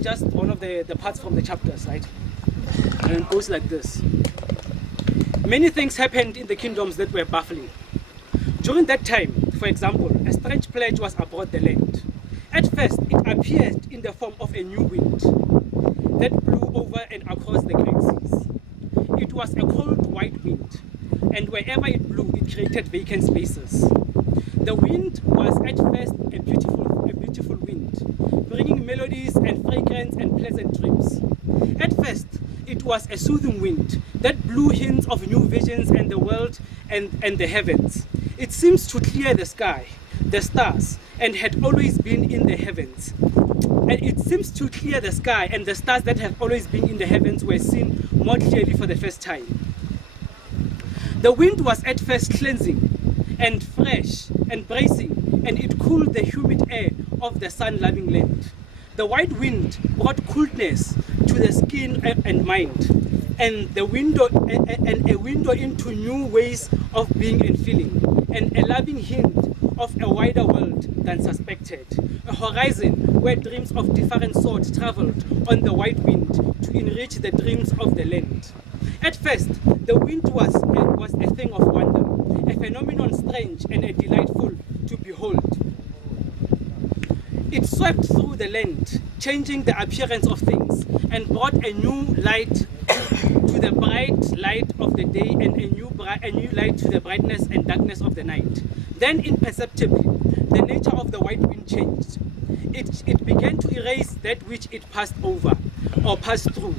is just one of the parts from the chapters, right? And it goes like this. Many things happened in the kingdoms that were baffling. During that time, for example, a strange plague was about the land. At first, it appeared in the form of a new wind that blew over and across the great seas. It was a cold white wind, and wherever it blew, it created vacant spaces. The wind was at first a beautiful wind, bringing melodies and fragrance and pleasant dreams. At first, it was a soothing wind that blew hints of new visions and the world and the heavens. It seems to clear the sky, the stars, and had always been in the heavens. And it seems to clear the sky, and the stars that have always been in the heavens were seen more clearly for the first time. The wind was at first cleansing and fresh and bracing, and it cooled the humid air of the sun-loving land. The white wind brought coolness to the skin and mind, and a window into new ways of being and feeling, and a loving hint of a wider world than suspected, a horizon where dreams of different sorts traveled on the white wind to enrich the dreams of the land. At first, the wind was a thing of wonder, a phenomenon strange and a delightful to behold. It swept through the land, changing the appearance of things, and brought a new light to the bright light of the day and a new light to the brightness and darkness of the night. Then imperceptibly, the nature of the white wind changed. It began to erase that which it passed over or passed through.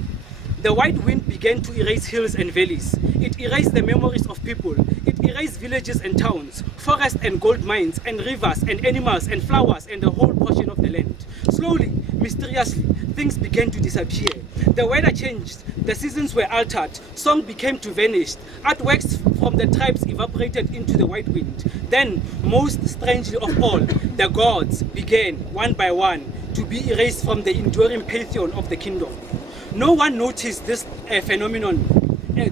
The white wind began to erase hills and valleys. It erased the memories of people. It erased villages and towns, forests and gold mines, and rivers and animals and flowers and the whole portion of the land. Slowly, mysteriously, things began to disappear. The weather changed, the seasons were altered, song became to vanish, artworks from the tribes evaporated into the white wind. Then, most strangely of all, the gods began, one by one, to be erased from the enduring pantheon of the kingdom. No one noticed this phenomenon.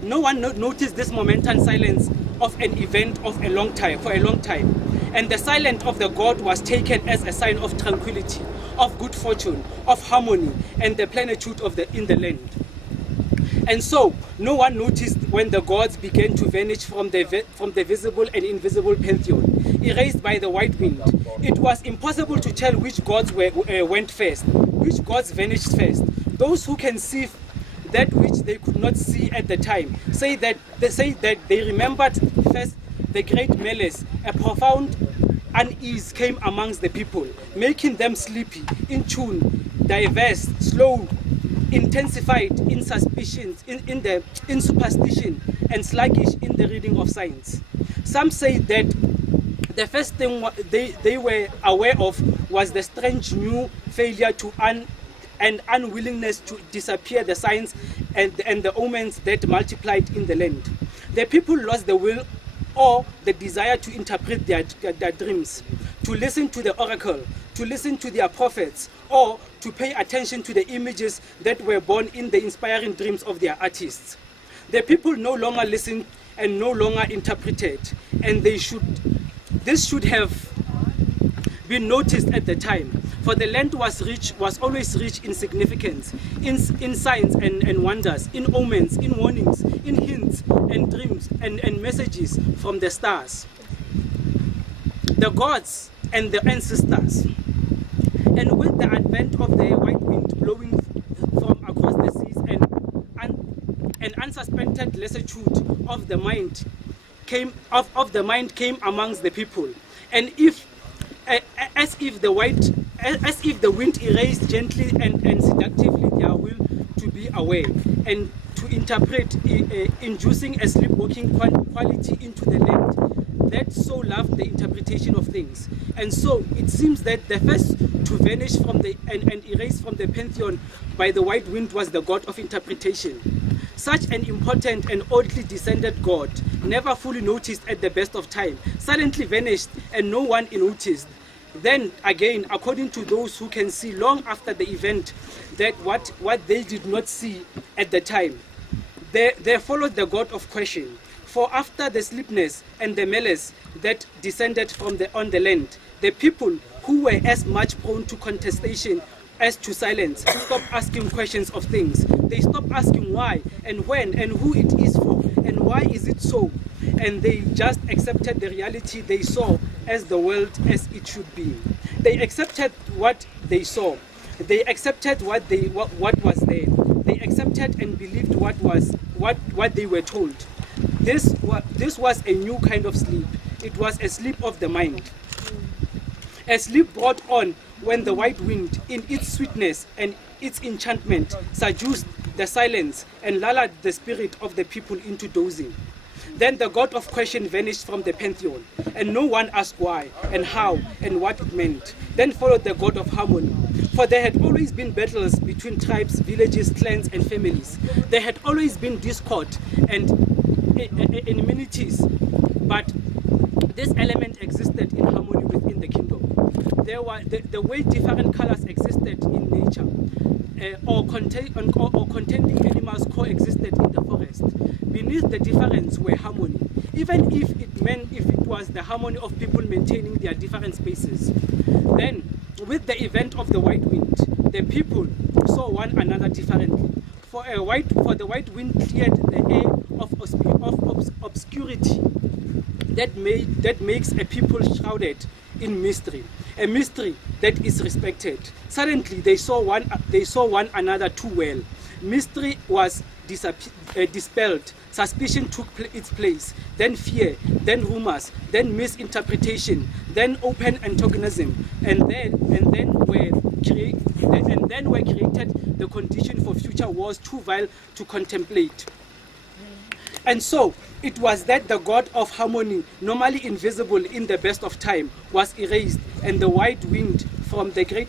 No one noticed this momentan silence of an event for a long time. And the silence of the god was taken as a sign of tranquility, of good fortune, of harmony, and the plenitude in the land. And so, no one noticed when the gods began to vanish from the visible and invisible pantheon, erased by the white wind. It was impossible to tell which gods went first, which gods vanished first. Those who can see that which they could not see at the time say that they remembered first the great malaise. A profound unease came amongst the people, making them sleepy, in tune, diverse, slow, intensified in suspicions, in superstition, and sluggish in the reading of signs. Some say that the first thing they were aware of was the strange new failure and unwillingness to disappear the signs and the omens that multiplied in the land. The people lost the will or the desire to interpret their dreams, to listen to the oracle, to listen to their prophets, or to pay attention to the images that were born in the inspiring dreams of their artists. The people no longer listened and no longer interpreted, and this should have been noticed at the time. For the land was always rich in significance, in signs and wonders, in omens, in warnings, in hints and dreams and messages from the stars, the gods and the ancestors. And with the advent of the white wind blowing from across the seas an unsuspected lassitude of the mind came amongst the people, and as if the wind erased gently and seductively their will to be aware and to interpret, inducing a sleepwalking quality into the land that so loved the interpretation of things. And so it seems that the first to vanish from and erase from the pantheon by the white wind was the god of interpretation. Such an important and oddly descended god, never fully noticed at the best of time, silently vanished and no one noticed. Then again, according to those who can see long after the event, that what they did not see at the time, they followed the god of question. For after the sleepiness and the malaise that descended on the land, the people who were as much prone to contestation as to silence, stop asking questions of things. They stop asking why and when and who it is for and why is it so. And they just accepted the reality they saw as the world as it should be. They accepted what they saw. They accepted what was there. They accepted and believed what they were told. This was a new kind of sleep. It was a sleep of the mind. A sleep brought on when the white wind, in its sweetness and its enchantment, seduced the silence and lulled the spirit of the people into dozing. Then the god of question vanished from the pantheon, and no one asked why and how and what it meant. Then followed the god of harmony. For there had always been battles between tribes, villages, clans, and families. There had always been discord and enmities, but this element existed in harmony within the kingdom. There were the way different colors existed in nature, or contending animals coexisted in the forest. Beneath the difference were harmony, even if it was the harmony of people maintaining their different spaces. Then, with the event of the white wind, the people saw one another differently. For the white wind cleared the air of obscurity that makes a people shrouded in mystery, a mystery that is respected. Suddenly they saw one another too well. Mystery was dispelled. Suspicion took its place. Then fear, then rumors, then misinterpretation, then open antagonism, and then were created the condition for future wars too vile to contemplate. And so it was that the god of harmony, normally invisible in the best of time, was erased, and the white wind from the great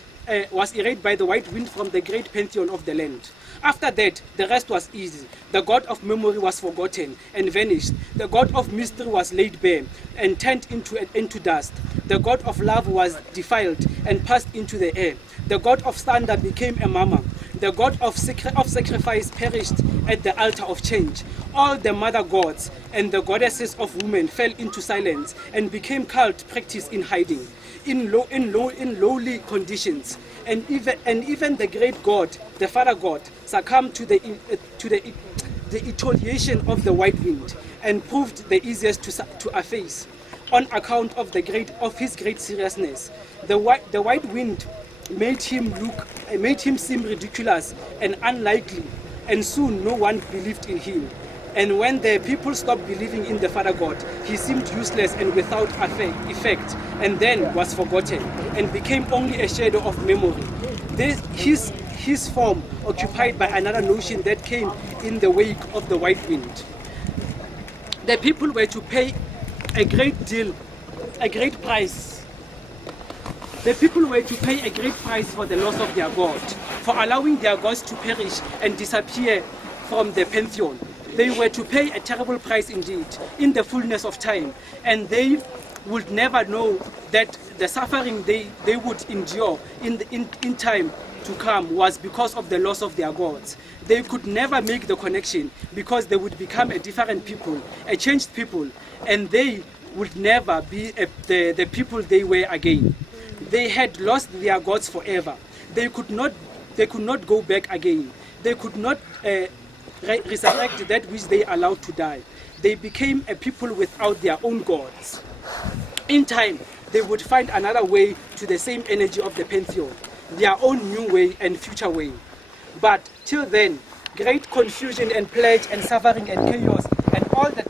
was erased by the white wind from the great pantheon of the land. After that, the rest was easy. The god of memory was forgotten and vanished. The god of mystery was laid bare and turned into dust. The god of love was defiled and passed into the air. The god of thunder became a murmur. The god of sacrifice perished at the altar of change. All the mother gods and the goddesses of women fell into silence and became cult practice in hiding, in lowly conditions. And even the great god, the father god, succumbed to the etiolation of the white wind and proved the easiest to efface on account of his great seriousness. The white wind made him seem ridiculous and unlikely, and soon no one believed in him. And when the people stopped believing in the Father God, he seemed useless and without effect, and then was forgotten and became only a shadow of memory. His form occupied by another notion that came in the wake of the white wind. The people were to pay a great price. The people were to pay a great price for the loss of their God, for allowing their gods to perish and disappear from the pantheon. They were to pay a terrible price indeed, in the fullness of time, and they would never know that the suffering they would endure in time to come was because of the loss of their gods. They could never make the connection because they would become a different people, a changed people, and they would never be the people they were again. They had lost their gods forever. They could not go back again. They could not resurrect that which they allowed to die. They became a people without their own gods. In time, they would find another way to the same energy of the pantheon, their own new way and future way. But till then, great confusion and plague and suffering and chaos and all the